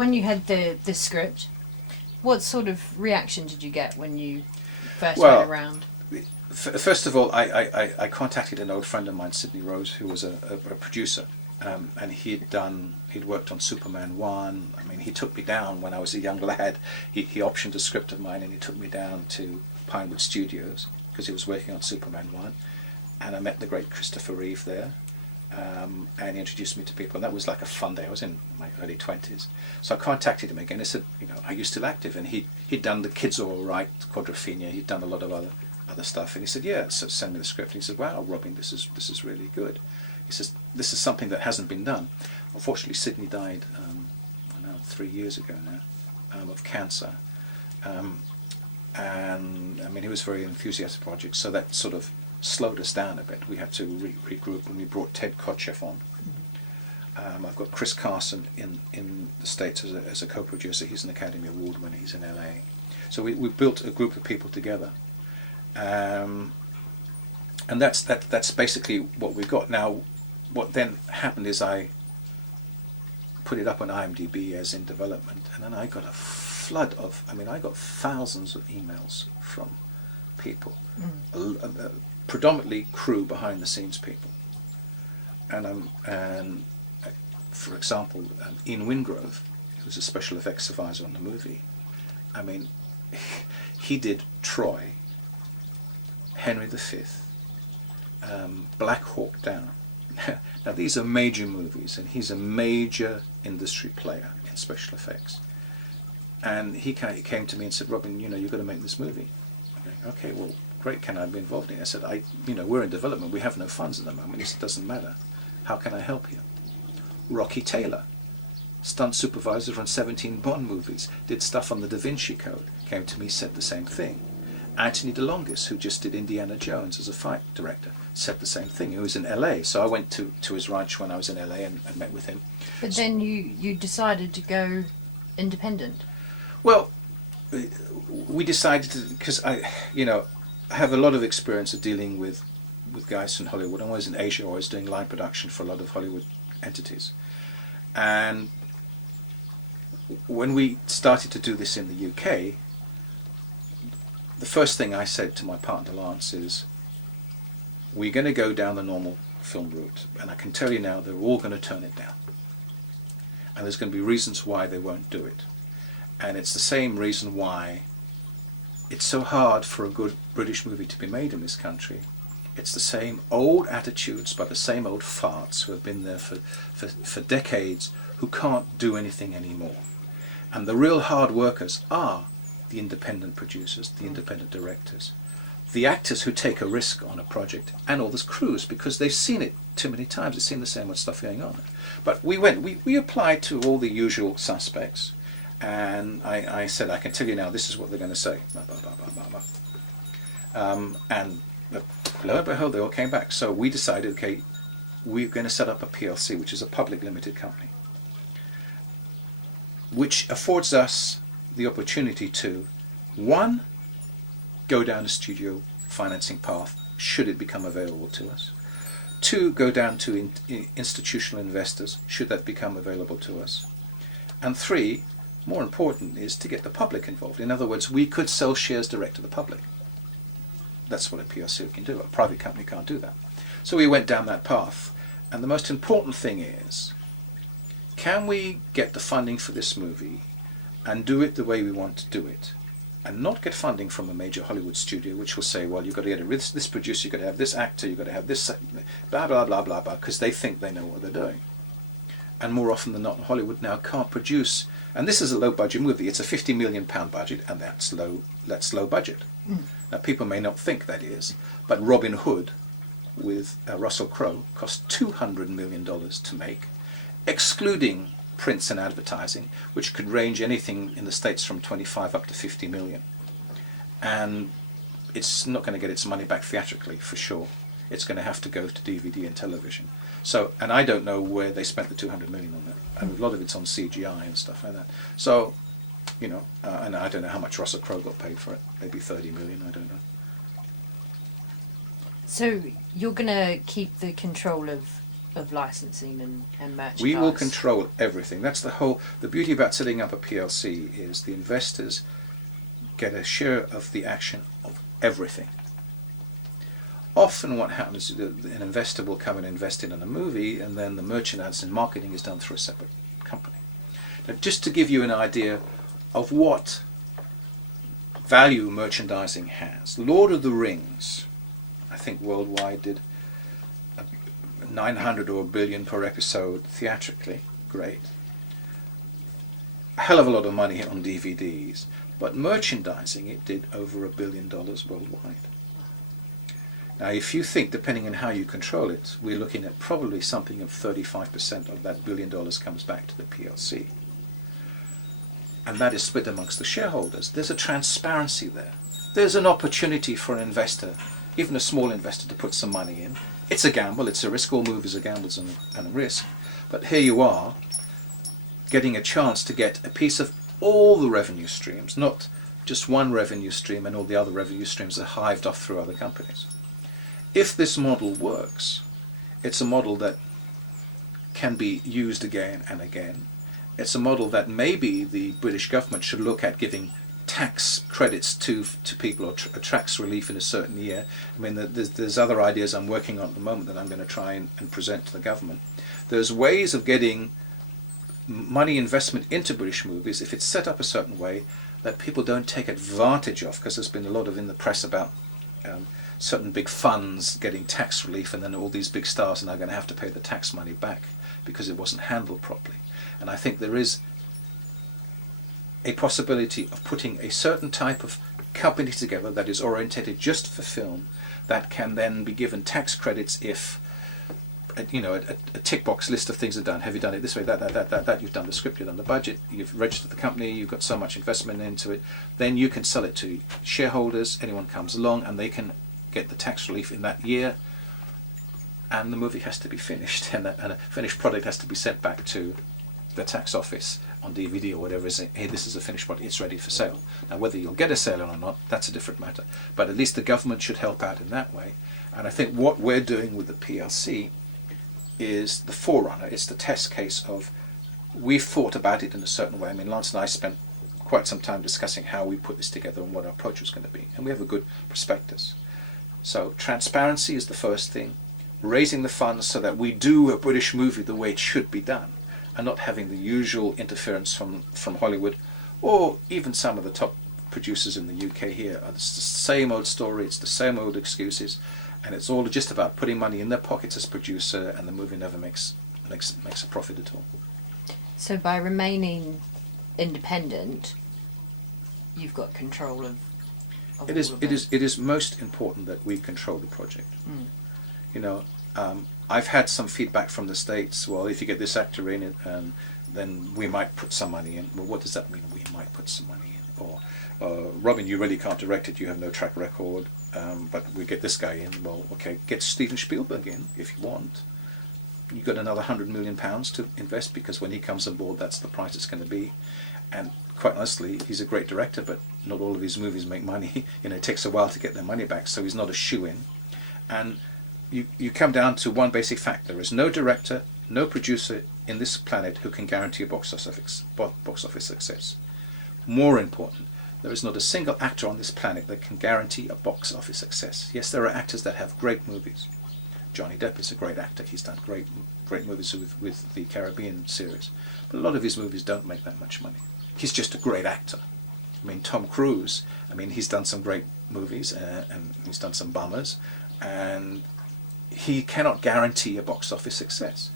when you had the script, what sort of reaction did you get when you first went around? First of all, I contacted an old friend of mine, Sidney Rose, who was a producer, and he'd worked on Superman 1. I mean, he took me down when I was a young lad. He optioned a script of mine and he took me down to Pinewood Studios because he was working on Superman 1, and I met the great Christopher Reeve there, and he introduced me to people, and that was like a fun day. I was in my early 20s. So I contacted him again. I said, are you still active? And he'd done The Kids Are All Right, Quadrophenia. He'd done a lot of other stuff, and he said, yeah, so send me the script. And he said, wow, Robin, this is really good. He says, this is something that hasn't been done. Unfortunately, Sidney died 3 years ago now of cancer, and I mean, he was very enthusiastic project, so that sort of slowed us down a bit. We had to regroup, and we brought Ted Kotcheff on. I've got Chris Carson in the States as a co-producer. He's an Academy Award winner. He's in LA. So we built a group of people together. And that's basically what we got. Now, what then happened is I put it up on IMDb as in development, and then I got a flood of, I got thousands of emails from people, predominantly crew, behind the scenes people. And for example, Ian Wingrove, who was a special effects supervisor on the movie, he did Troy, Henry V, Black Hawk Down. Now these are major movies, and he's a major industry player in special effects. And he came to me and said, Robin, you've got to make this movie. Okay, well, great, can I be involved in it? I said, we're in development, we have no funds at the moment. He said, it doesn't matter. How can I help you? Rocky Taylor, stunt supervisor on 17 Bond movies, did stuff on the Da Vinci Code, came to me, said the same thing. Anthony DeLongis, who just did Indiana Jones as a fight director, said the same thing. He was in LA, so I went to his ranch when I was in LA and met with him. But then you decided to go independent. Well, we decided to, because I have a lot of experience of dealing with guys from Hollywood. I was in Asia, I was doing line production for a lot of Hollywood entities. And when we started to do this in the UK, the first thing I said to my partner Lance is, we're going to go down the normal film route, and I can tell you now they're all going to turn it down. And there's going to be reasons why they won't do it. And it's the same reason why it's so hard for a good British movie to be made in this country. It's the same old attitudes by the same old farts who have been there for decades, who can't do anything anymore. And the real hard workers are the independent producers, the independent directors, the actors who take a risk on a project, and all the crews, because they've seen it too many times, they've seen the same old stuff going on. But we applied to all the usual suspects, and I said, I can tell you now, this is what they're going to say. Blah, blah, blah, blah, blah, blah. And lo and behold, they all came back. So we decided, okay, we're going to set up a PLC, which is a public limited company, which affords us the opportunity to, one, go down the studio financing path, should it become available to us. Two, go down to institutional investors, should that become available to us. And three, more important, is to get the public involved. In other words, we could sell shares direct to the public. That's what a PLC can do. A private company can't do that. So we went down that path. And the most important thing is, can we get the funding for this movie and do it the way we want to do it, and not get funding from a major Hollywood studio which will say, well, you've got to get this producer, you've got to have this actor, you've got to have this, blah, blah, blah, blah, blah, because they think they know what they're doing. And more often than not, Hollywood now can't produce, and this is a low-budget movie, it's a £50 million budget, and that's low budget. Now, people may not think that is, but Robin Hood with Russell Crowe cost $200 million to make, excluding prints and advertising, which could range anything in the States from 25 up to 50 million. And it's not going to get its money back theatrically, for sure. It's going to have to go to DVD and television. So, and I don't know where they spent the 200 million on that. And a lot of it's on CGI and stuff like that. So, and I don't know how much Russell Crowe got paid for it. Maybe 30 million, I don't know. So you're going to keep the control of of licensing and merchandise. We will control everything. That's the beauty about setting up a PLC is the investors get a share of the action of everything. Often what happens is that an investor will come and invest in a movie, and then the merchandise and marketing is done through a separate company. Now, just to give you an idea of what value merchandising has, Lord of the Rings, I think worldwide did 900 or 1 billion per episode theatrically, great. A hell of a lot of money on DVDs, but merchandising it did over $1 billion worldwide. Now if you think, depending on how you control it, we're looking at probably something of 35% of that $1 billion comes back to the PLC. And that is split amongst the shareholders. There's a transparency there. There's an opportunity for an investor, even a small investor, to put some money in. It's a gamble, it's a risk. All movies are gambles and a risk. But here you are, getting a chance to get a piece of all the revenue streams, not just one revenue stream and all the other revenue streams are hived off through other companies. If this model works, it's a model that can be used again and again. It's a model that maybe the British government should look at giving tax credits to people, or a tax relief in a certain year. I mean, there's other ideas I'm working on at the moment that I'm going to try and present to the government. There's ways of getting money investment into British movies if it's set up a certain way that people don't take advantage of, because there's been a lot in the press about certain big funds getting tax relief, and then all these big stars are now going to have to pay the tax money back because it wasn't handled properly. And I think there is a possibility of putting a certain type of company together that is orientated just for film, that can then be given tax credits if, you know, a tick box list of things are done. Have you done it this way, that, you've done the script, you've done the budget, you've registered the company, you've got so much investment into it, then you can sell it to shareholders, anyone comes along, and they can get the tax relief in that year, and the movie has to be finished, and a finished product has to be sent back to the tax office on DVD or whatever, is hey, this is a finished product, it's ready for sale. Now whether you'll get a sale or not, that's a different matter, but at least the government should help out in that way. And I think what we're doing with the PLC is the forerunner, it's the test case of, we've thought about it in a certain way. I mean, Lance and I spent quite some time discussing how we put this together and what our approach was going to be, and we have a good prospectus. So transparency is the first thing, raising the funds so that we do a British movie the way it should be done, and not having the usual interference from Hollywood, or even some of the top producers in the UK here. It's the same old story, it's the same old excuses, and it's all just about putting money in their pockets as producer, and the movie never makes a profit at all. So by remaining independent, you've got control of it is most important that we control the project. You know, I've had some feedback from the States, well, if you get this actor in it, then we might put some money in. Well, what does that mean, we might put some money in? Or, Robin, you really can't direct it, you have no track record, but we get this guy in. Well, okay, get Steven Spielberg in if you want. You've got another £100 million to invest, because when he comes on board, that's the price it's going to be. And quite honestly, he's a great director, but not all of his movies make money. You know, it takes a while to get their money back, so he's not a shoe-in. And you come down to one basic fact: there is no director, no producer in this planet who can guarantee a box office success. More important, there is not a single actor on this planet that can guarantee a box office success. Yes, there are actors that have great movies. Johnny Depp is a great actor. He's done great movies with the Caribbean series. But a lot of his movies don't make that much money. He's just a great actor. I mean, Tom Cruise, I mean, he's done some great movies, and he's done some bummers, and he cannot guarantee a box office success.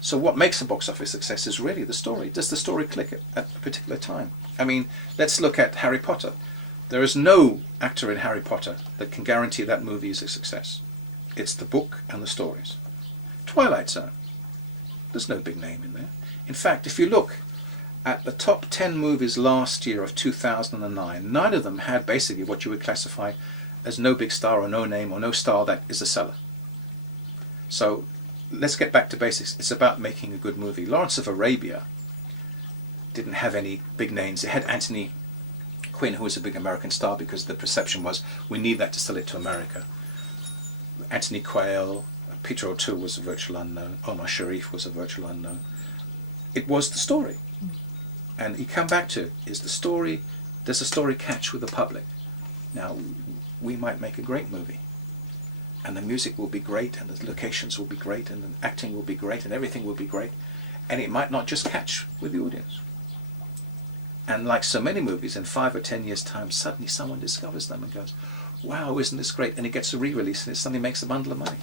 So what makes a box office success is really the story. Does the story click at a particular time? I mean, let's look at Harry Potter. There is no actor in Harry Potter that can guarantee that movie is a success. It's the book and the stories. Twilight Zone, there's no big name in there. In fact, if you look at the top 10 movies last year of 2009, 9 of them had basically what you would classify as no big star, or no name, or no star that is a seller. So let's get back to basics. It's about making a good movie. Lawrence of Arabia didn't have any big names. It had Anthony Quinn, who was a big American star, because the perception was we need that to sell it to America. Anthony Quayle, Peter O'Toole was a virtual unknown. Omar Sharif was a virtual unknown. It was the story. And you come back to, does the story catch with the public? Now, we might make a great movie. And the music will be great, and the locations will be great, and the acting will be great, and everything will be great. And it might not just catch with the audience. And like so many movies, in 5 or 10 years' time, suddenly someone discovers them and goes, wow, isn't this great? And it gets a re-release, and it suddenly makes a bundle of money.